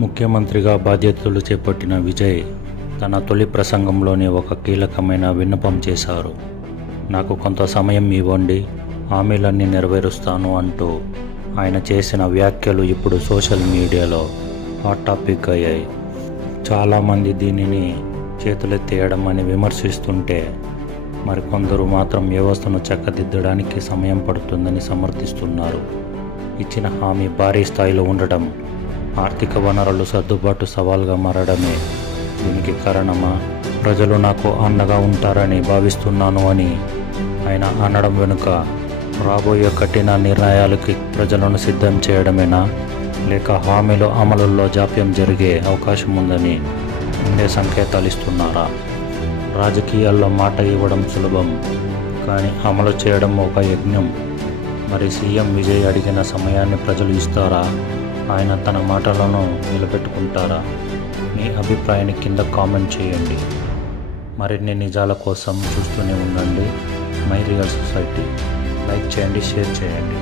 ముఖ్యమంత్రిగా బాధ్యతలు చేపట్టిన విజయ్ తన తొలి ప్రసంగంలోనే ఒక కీలకమైన విన్నపం చేశారు. నాకు కొంత సమయం ఇవ్వండి, హామీలన్నీ నెరవేరుస్తాను అంటూ ఆయన చేసిన వ్యాఖ్యలు ఇప్పుడు సోషల్ మీడియాలో హాట్ టాపిక్ అయ్యాయి. చాలామంది దీనిని చేతులెత్తేయడం అని విమర్శిస్తుంటే, మరికొందరు మాత్రం వ్యవస్థను చక్కదిద్దడానికి సమయం పడుతుందని సమర్థిస్తున్నారు. ఇచ్చిన హామీ భారీ స్థాయిలో ఉండటం, ఆర్థిక వనరులు సర్దుబాటు సవాల్గా మారడమే దీనికి కారణమా? ప్రజలు నాకు అండగా ఉంటారని భావిస్తున్నాను అని ఆయన అనడం వెనుక రాబోయే కఠిన నిర్ణయాలకి ప్రజలను సిద్ధం చేయడమేనా, లేక హామీల అమలులో జాప్యం జరిగే అవకాశం ఉందని ముందే సంకేతాలు ఇస్తున్నారా? రాజకీయాల్లో మాట ఇవ్వడం సులభం, కానీ అమలు చేయడం ఒక యజ్ఞం. మరి సీఎం విజయ్ అడిగిన సమయాన్ని ప్రజలు ఇస్తారా? ఆయన తన మాటలను నిలబెట్టుకుంటారా? మీ అభిప్రాయాన్ని కింద కామెంట్ చేయండి. మరిన్ని నిజాల కోసం చూస్తూనే ఉండండి మై రియల్ సొసైటీ. లైక్ చేయండి, షేర్ చేయండి.